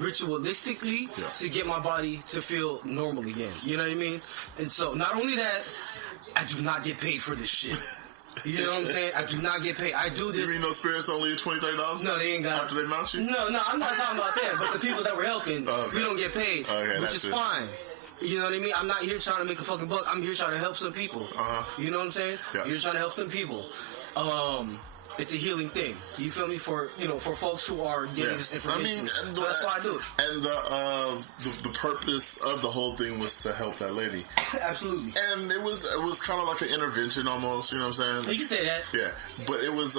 ritualistically to get my body to feel normal again. You know what I mean? And so, not only that, I do not get paid for this shit. You know what I'm saying? I do not get paid. I do this. You mean those spirits only $20, $30? No, they ain't got. After they mount you? No, I'm not talking about them. But the people that we're helping, we don't get paid, which is fine. You know what I mean? I'm not here trying to make a fucking buck. I'm here trying to help some people. You know what I'm saying? Yeah. I'm here trying to help some people. It's a healing thing. You feel me? For folks who are getting this information. So that's why I do it. And the purpose of the whole thing was to help that lady. Absolutely. And it was kind of like an intervention almost. You know what I'm saying? You can say that. Yeah, but it was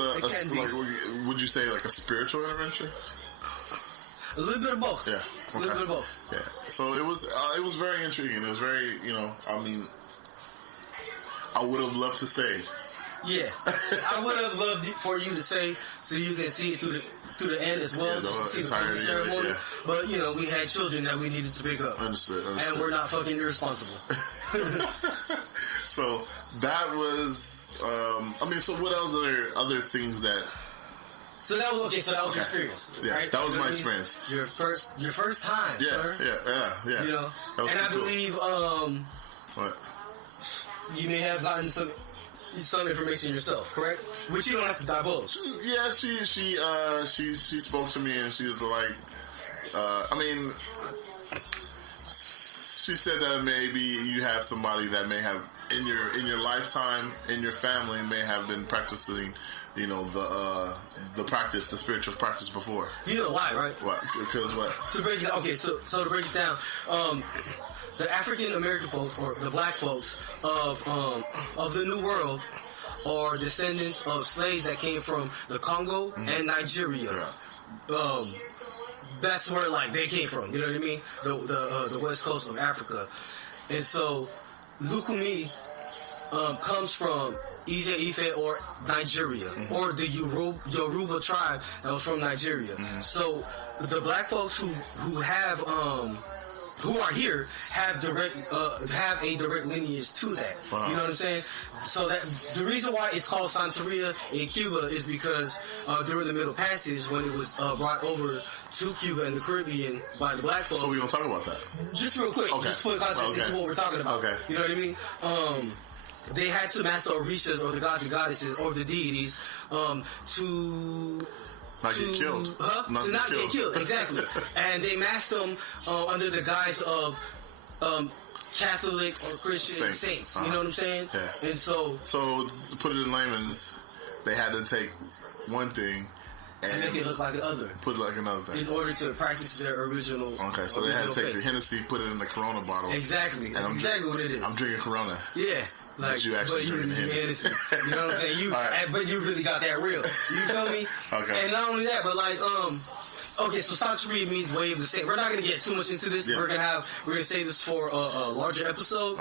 would you say like a spiritual intervention? A little bit of both. Yeah. A little bit of both. Yeah. So it was very intriguing. It was very I would have loved to stay. Yeah, I would have loved for you to say so you can see it through the end as well. Yeah, see the whole ceremony. Yeah. But we had children that we needed to pick up. Understood. And we're not fucking irresponsible. So that was. So what else are other things that? So that was your experience. Yeah, right? that was my experience. Your first time, sir. Yeah. And I believe what? You may have gotten some information yourself, correct? Which you don't have to divulge. Yeah, she spoke to me and she was like, she said that maybe you have somebody that may have in your lifetime, in your family, may have been practicing the practice, the spiritual practice before. You know why, right? What? Because what? To break it down, okay, so to break it down, the African American folks or the black folks of the New World are descendants of slaves that came from the Congo and Nigeria. Yeah. That's where they came from. You know what I mean? The west coast of Africa, and so Lukumi comes from Ije Ife or Nigeria, or the Yoruba tribe that was from Nigeria. So the black folks who are here have a direct lineage to that. Wow. You know what I'm saying? So that the reason why it's called Santeria in Cuba is because during the Middle Passage, when it was brought over to Cuba and the Caribbean by the black folks. So we're gonna talk about that. Just real quick, just to put context into what we're talking about. Okay. You know what I mean? They had to master Orishas, or the gods and goddesses, or the deities, to get killed. To not get killed, exactly. And they masked them under the guise of Catholics or Christian saints. You know what I'm saying? Yeah. And so to put it in layman's, they had to take one thing and make it look like the other. Put it like another thing. In order to practice their original. Okay, so they had to take the Hennessy, put it in the Corona bottle. Exactly. That's exactly what it is. I'm drinking Corona. Yeah. But you actually drinking Hennessy. You know what I'm saying? But you really got that real. You feel me? Okay. And not only that, but okay, so Santeria means wave of the saint. We're not going to get too much into this. Yeah. We're gonna save this for a larger episode,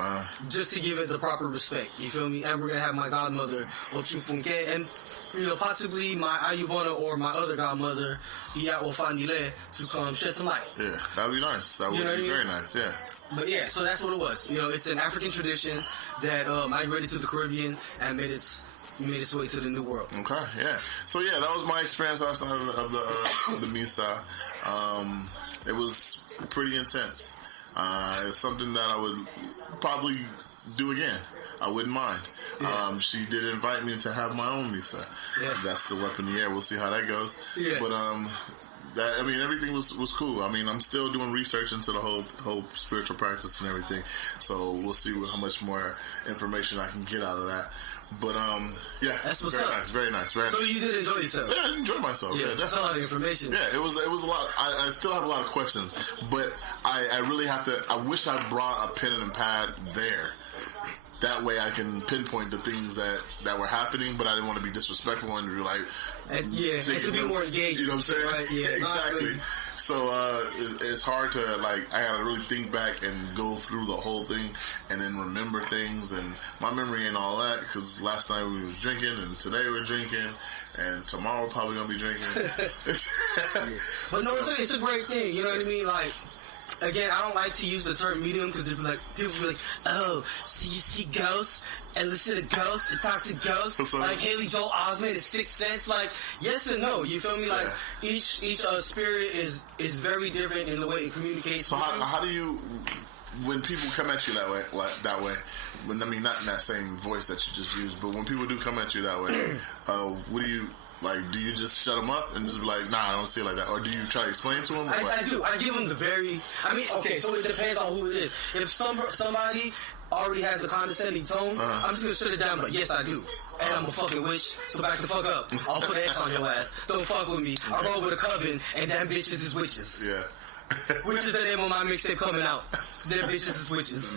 just to give it the proper respect. You feel me? And we're gonna have my godmother Ochufunke and possibly my Ayubona or my other godmother Iya Ofanile to come shed some light. Yeah, that would be nice. That would be very nice. Yeah. But yeah, so that's what it was. It's an African tradition that migrated to the Caribbean and made its way to the New World. Okay, yeah. So yeah, that was my experience last night of the Misa. It was pretty intense. It's something that I would probably do again. I wouldn't mind. Yeah. She did invite me to have my own Misa. Yeah. That's the Up in the Air. We'll see how that goes. Yeah. But everything was cool. I'm still doing research into the whole spiritual practice and everything. So we'll see how much more information I can get out of that. But yeah, that's what's very up. nice, very nice, very so nice. So you did enjoy yourself? Yeah, I enjoyed myself. Yeah, that's a lot of information. Yeah, it was a lot. I still have a lot of questions, but I really have to. I wish I brought a pen and a pad there. That way I can pinpoint the things that were happening, but I didn't want to be disrespectful and be like, and to be more engaged. You know what I'm saying? Right, yeah, exactly. So it's hard to I gotta really think back and go through the whole thing and then remember things. And my memory ain't all that because last night we was drinking and today we're drinking. And tomorrow we're probably gonna be drinking. But no, it's a great thing. You know what I mean? Again, I don't like to use the term medium because people be like, oh, so you see ghosts and listen to ghosts and talk to ghosts? So, like Haley Joel Osment is Sixth Sense? Yes and no. You feel me? Each spirit is very different in the way it communicates. So how do you, when people come at you that way, not in that same voice that you just used, but when people do come at you that way, what do you... do you just shut them up and just be like, nah, I don't see it like that? Or do you try to explain to them? I do. I give them okay, so it depends on who it is. If somebody already has a condescending tone, I'm just going to shut it down, but yes, I do. And I'm a fucking witch, so back the fuck up. I'll put an X on your ass. Don't fuck with me. I roll with a coven, and damn bitches is witches. Yeah. Which is the name of my mixtape coming out. Them bitches is witches.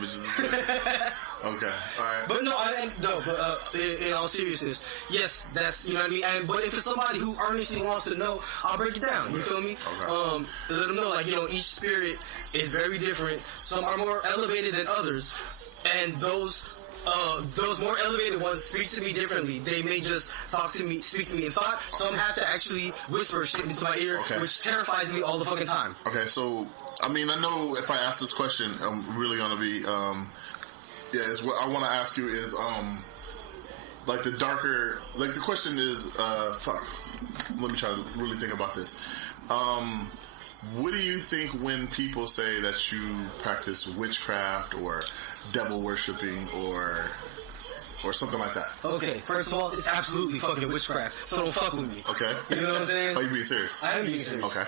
Okay, alright. But in all seriousness, yes, that's, you know what I mean? But if it's somebody who earnestly wants to know, I'll break it down, you feel me? Okay. Let them know, each spirit is very different. Some are more elevated than others, and those more elevated ones speak to me differently. They may just speak to me in thought. Some have to actually whisper shit into my ear, which terrifies me all the fucking time. Okay, so, I know if I ask this question, I'm really going to be, what I want to ask you is, the darker, the question is, let me try to really think about this. What do you think when people say that you practice witchcraft or devil worshipping or something like that? Okay, first of all, it's absolutely fucking witchcraft, so don't fuck with me. Okay. You know what I'm saying? Are you being serious? I am being serious. Okay.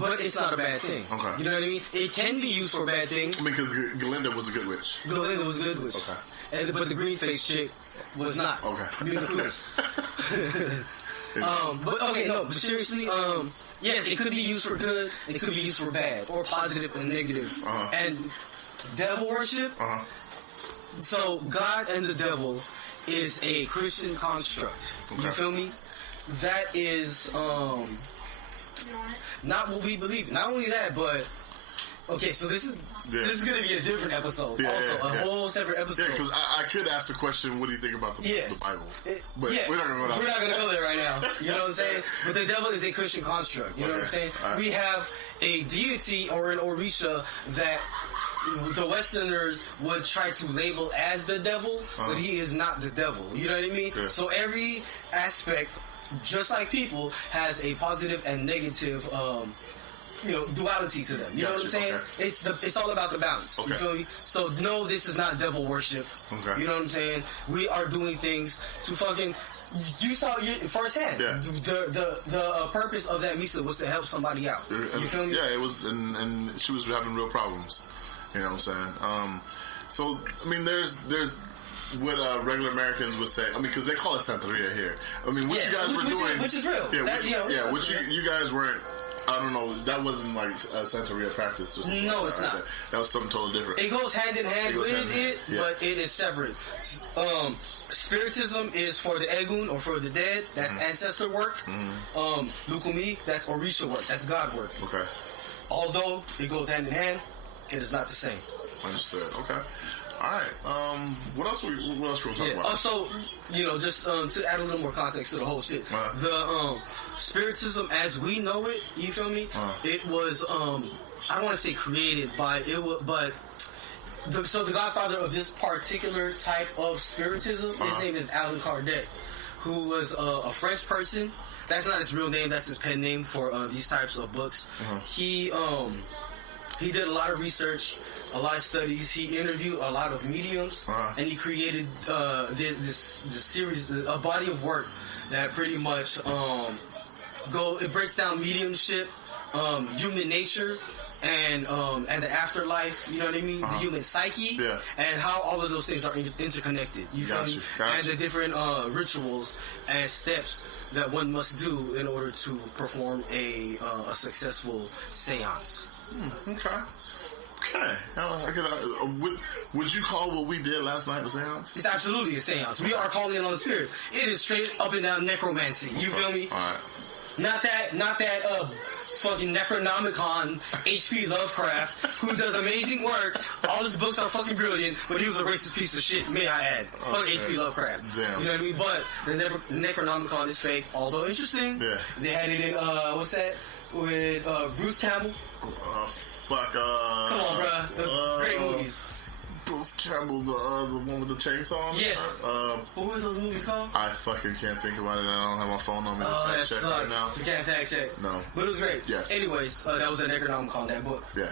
But it's not a bad thing. Okay. You know what I mean? It can be used for bad things. Because Galinda was a good witch. Galinda was a good witch. Okay. But the green face chick was not. Okay. Beautiful. But okay, no, but seriously, yes, it could be used for good, it could be used for bad, or positive and negative. And devil worship, so God and the devil is a Christian construct. You feel me? That is not what we believe. Not only that, but okay, so this is going to be a different episode. A whole separate episode. Yeah, because I could ask the question, what do you think about the Bible? But we're not going to go We're not going to go there right now. You know what I'm saying? But the devil is a Christian construct. You know what I'm saying? Right. We have a deity or an Orisha that the Westerners would try to label as the devil, but he is not the devil. You know what I mean? Yeah. So every aspect, just like people, has a positive and negative duality to them. You know what I'm saying? Okay. It's all about the balance. Okay. You feel me? So no, this is not devil worship. Okay. You know what I'm saying? We are doing things to fucking. You saw it firsthand. Yeah. The purpose of that misa was to help somebody out. You feel me? Yeah, it was, and she was having real problems. You know what I'm saying? So I mean, there's what regular Americans would say. I mean, because they call it Santeria here. I mean, what you guys were doing, which is real. Yeah, what you guys weren't. I don't know. That wasn't like a Santeria practice. Or something no, like it's that, not. Right? That was something totally different. It goes hand in hand with it, but it is separate. Spiritism is for the Egun or for the dead. That's ancestor work. Lukumi, that's Orisha work. That's God work. Okay. Although it goes hand in hand, it is not the same. Understood. Okay. All right. What else we talk about? Also, just to add a little more context to the whole shit, the Spiritism as we know it, you feel me? It was I don't want to say created by it, but the godfather of this particular type of Spiritism, his name is Allan Kardec, who was a French person. That's not his real name. That's his pen name for these types of books. He did a lot of research, a lot of studies. He interviewed a lot of mediums, and he created this series, a body of work that pretty much it breaks down mediumship, human nature, and the afterlife. You know what I mean? The human psyche, and how all of those things are interconnected. You feel me? And the different rituals and steps that one must do in order to perform a successful seance. Okay. Would you call what we did last night a seance? It's absolutely a seance. We are calling in on the spirits. It is straight up and down necromancy. You feel me? All right. Not that fucking Necronomicon H.P. Lovecraft, who does amazing work. All his books are fucking brilliant, but he was a racist piece of shit, may I add. Fuck H.P. Lovecraft. Damn. You know what I mean? But the Necronomicon is fake, although interesting. Yeah. They had it in, what's that? With Bruce Campbell. Fuck. Come on, bruh. Those great movies. Bruce Campbell, the one with the chainsaw on it? Yes. What were those movies called? I fucking can't think about it. I don't have my phone on me. That sucks. Right now. You can't fact check. No. But it was great. Yes. Anyways, that was a Necronomicon, that book. Yeah.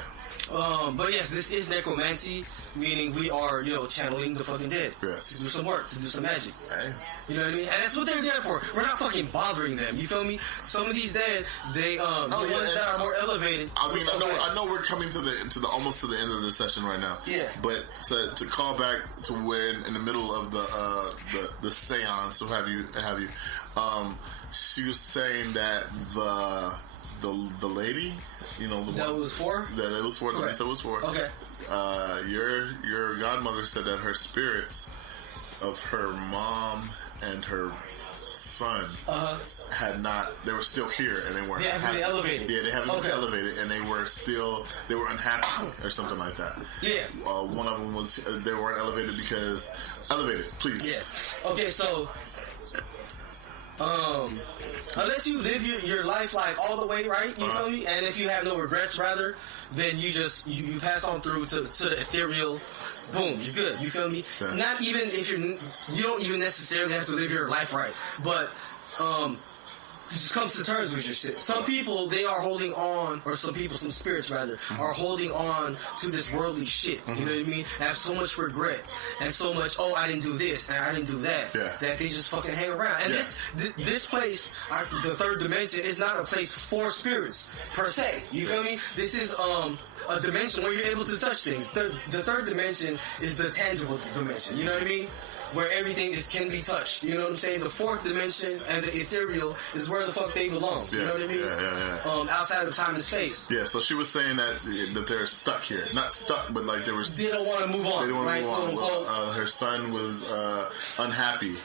But yes, this is necromancy, meaning we are, channeling the fucking dead. Yes. To do some work, to do some magic. Hey. You know what I mean? And that's what they're there for. We're not fucking bothering them. You feel me? Some of these dead, the ones that are more elevated. I mean, I know we're coming to the almost to the end of the session right now. Yeah. But to call back to where in the middle of the seance, so have you, she was saying that the lady, the that one was for? That it was for. Okay. The was for. Okay. Your godmother said that her spirits of her mom and her son had not. They were still here, and they weren't. They haven't been elevated. Yeah, they haven't been elevated, and they were unhappy or something like that. Yeah. One of them was they weren't elevated because elevated. Please. Yeah. Okay, so. Unless you live your life like all the way right, you feel me? And if you have no regrets, rather, then you just you pass on through to the ethereal. Boom, you're good. You feel me? Yeah. Not even if you don't even necessarily have to live your life right, but just comes to terms with your shit. Some people, they are holding on, or some spirits rather, are holding on to this worldly shit. You know what I mean? And have so much regret and so much, I didn't do this and I didn't do that, that they just fucking hang around. And this place, the third dimension, is not a place for spirits per se. You feel me? This is a dimension where you're able to touch things. The third dimension is the tangible dimension. You know what I mean? where everything can be touched. You know what I'm saying? The fourth dimension and the ethereal is where the fuck they belong. You know what I mean? Yeah. Outside of time and space. Yeah, so she was saying that they're stuck here. Not stuck, but like they don't want to move on. They don't want to move on. Her son was unhappy.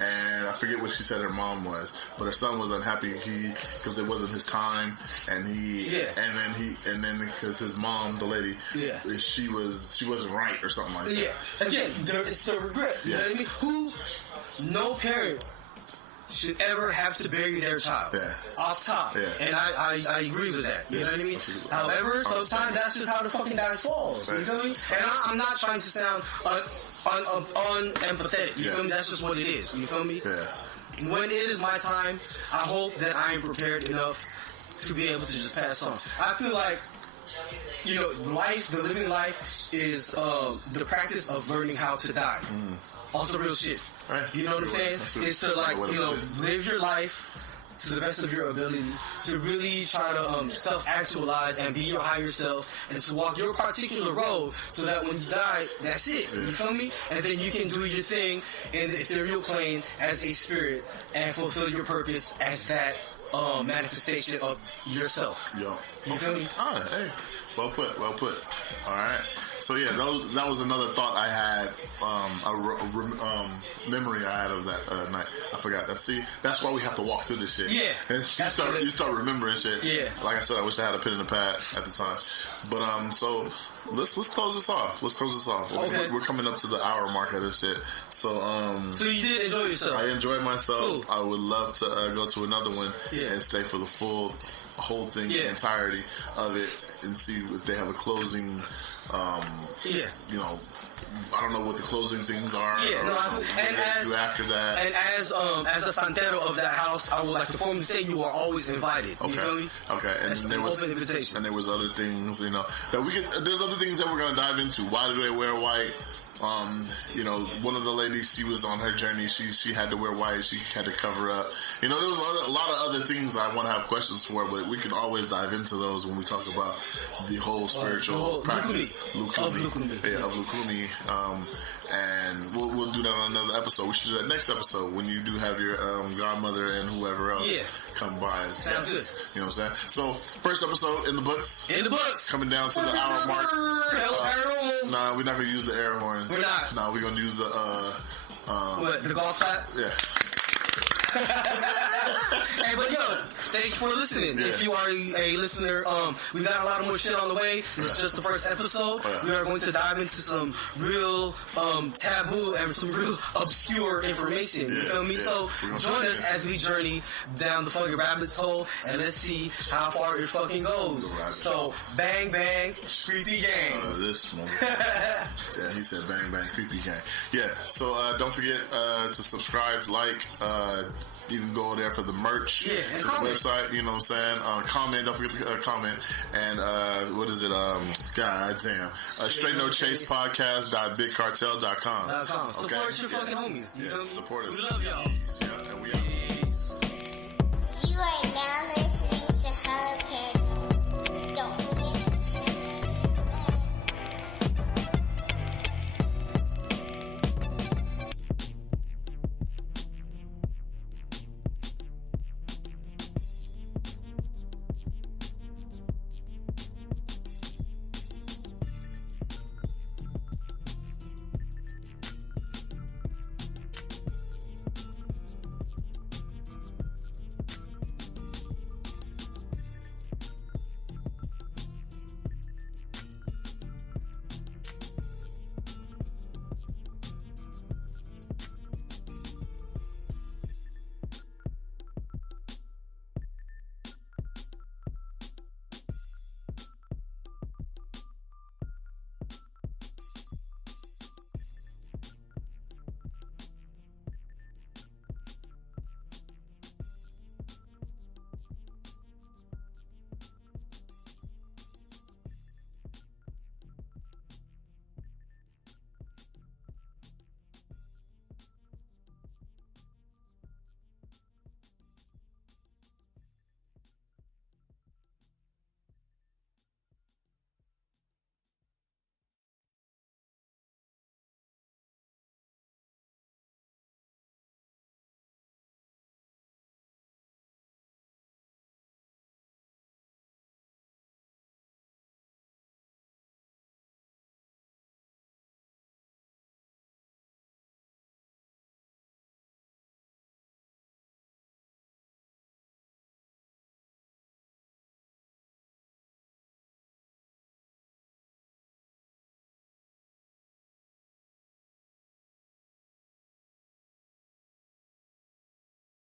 And I forget what she said her mom was, but her son was unhappy because it wasn't his time, and then because his mom, the lady, she wasn't right or something like that. Yeah, again, it's the regret. You know what I mean? No parent should ever have to bury their child off top. Yeah. And I agree with that. You know what I mean? However, sometimes that's just how the fucking dice falls. You feel me? And I'm not trying to sound unempathetic. You feel me? That's just what it is. You feel me? Yeah. When it is my time, I hope that I am prepared enough to be able to just pass on. I feel like, you know, the living life is the practice of learning how to die. Also real shit. Right. You know what I'm saying? It's to live your life to the best of your ability, to really try to self-actualize and be your higher self, and to walk your particular road so that when you die, that's it. You feel me? And then you can do your thing in the ethereal plane as a spirit and fulfill your purpose as that manifestation of yourself. Yo. You feel me? Hey. Well put. All right. So yeah, that was another thought I had, memory I had of that night. I forgot. That's why we have to walk through this shit. Yeah. And you start remembering shit. Yeah. Like I said, I wish I had a pen and a pad at the time. But so let's close this off. Okay. We're coming up to the hour mark of this shit. So So you did enjoy yourself. I enjoyed myself. Cool. I would love to go to another one and stay for the whole thing, the entirety of it, and see if they have a closing. You know, I don't know what the closing things are. Do after that. And as a santero of that house, I would like to formally say you are always invited. Okay. You feel me? Okay. And then there was open invitation. And there was other things, you know, that we could. There's other things that we're gonna dive into. Why do they wear white? You know, one of the ladies, she was on her journey. She had to wear white. She had to cover up. You know, there was a lot of other things I want to have questions for, but we can always dive into those when we talk about the whole spiritual practice. Lukumi. Yeah, of Lukumi. And we'll do that on another episode. We should do that next episode when you do have your godmother and whoever else come by. Sounds good. You know what I'm saying? So, first episode in the books. In the books. Coming down to the hour mark. Paranormal. Nah, we're not going to use the air horns. We're not. Nah, we're going to use the... what, the golf clap? Yeah. Hey, but yo, thank you for listening. Yeah. If you are a listener, we got a lot more shit on the way. This is just the first episode. We are going to dive into some real taboo and some real obscure information. You feel me? So join us as we journey down the fucking rabbit's hole, and let's see how far it fucking goes. So bang bang, creepy gang. This one. Yeah, he said bang bang, creepy gang. Yeah. So don't forget to subscribe, like. You can go there for the merch to the website, you know what I'm saying? Comment, don't forget to comment. And, what is it? God damn. Straight No Chase Podcast.bigcartel.com. Support your fucking homies. Support us. We love y'all.